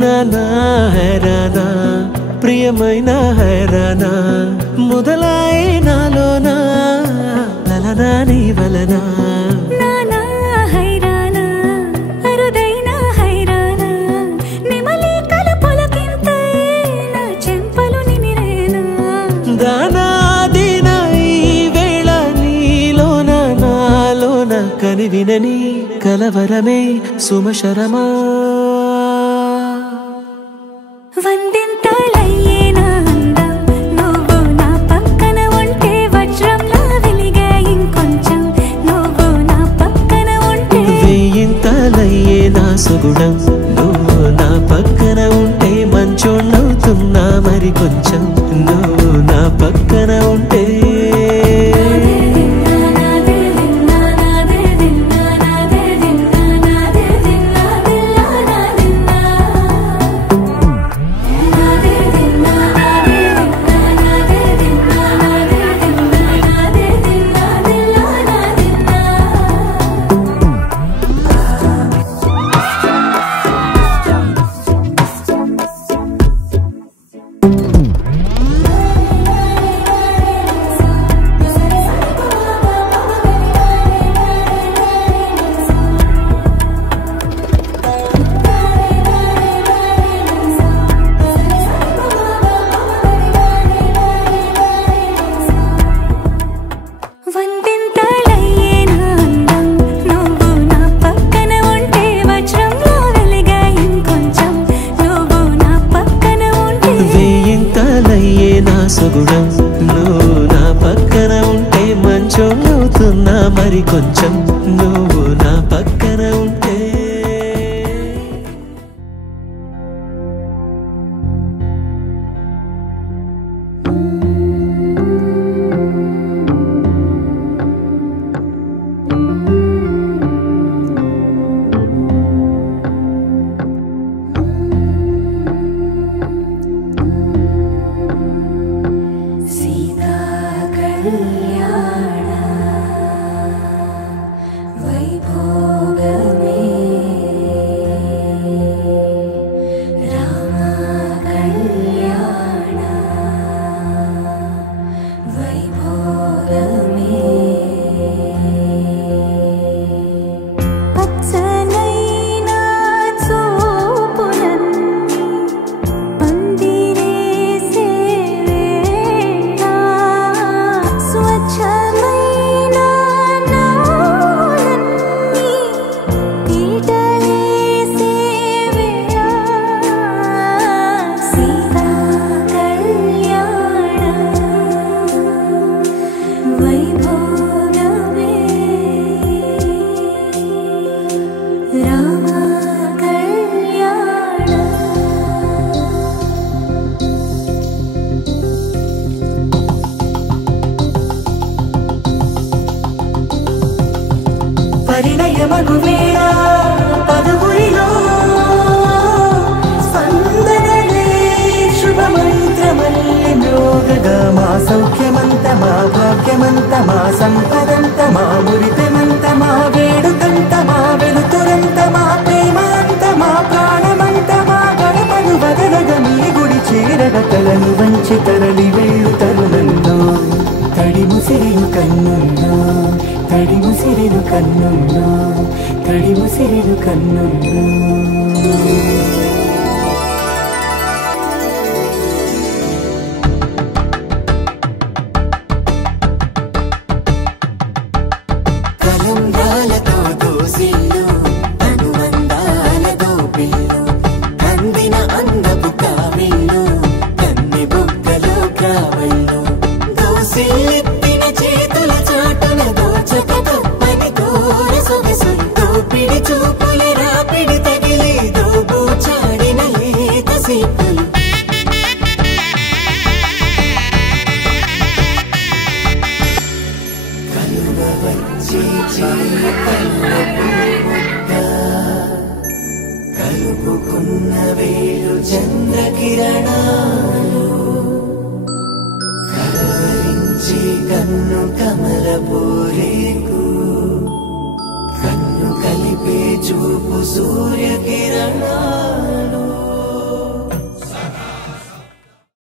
నానా హైరానా ప్రియమైన హైరానా మొదలాయి నాలోనా లలనా నీ వలనా నానా హైరానా అరుదైన హైరానా నిమలి కలుపులకింతై నా చెంపలు నిమిరేనా దానా దీనా ఈ వేళ నీలోన నాలోన కనివినని కలవరమే సుమశరమా వందింతలయ్యేనా అందం నువ్వు నా పక్కన ఉంటే వజ్రంలా వెలిగే ఇంకొంచెం నువ్వు నా పక్కన ఉంటే వేయింతలయ్యేనా సుగుణం నువ్వు నా పక్కన ఉంటే మంచోళ్ళవుతున్నా మరి కొంచెం నువ్వు నా పక్కన ఉంటే సుగుణం నువ్వు నా పక్కన ఉంటే మంచోళ్ళవుతున్నా మరి కొంచెం నువ్వు నా పక్కన ఉంటే పరిణయమగువేళ పదవురిలో స్పందనలే శుభమంత్రమల్లి మ్రోగగా మా సౌఖ్యమంత మా భాగ్యమంత మా సంపదంత మా మురిపెమంత మా వేడుకంత మా వెలుతురంత మా ప్రేమంత మా ప్రాణమంత మా గడపను వదలగ మీ గుడి చేరగ తలను వంచి తరలి వెళ్ళు తరుణంలో తడి ముసిరిను కన్నుల్లో తడి ముసిరిను కన్నుల్లో తడి ముసిరిను కన్నుల్లో కలంబ్రాలతో దోసిల్లు అనువందాలతో పిల్లు అందిన అందపు కావిల్లు కన్నె బుగ్గలో కావళ్ళు దోసిల్లెత్తిన చేతుల కలుపుకున్న వేలు చంద్రకిరణాలు కలవరించి కన్ను కమలపూరేకు కన్ను కలిపే చూపు సూర్యకిరణాలు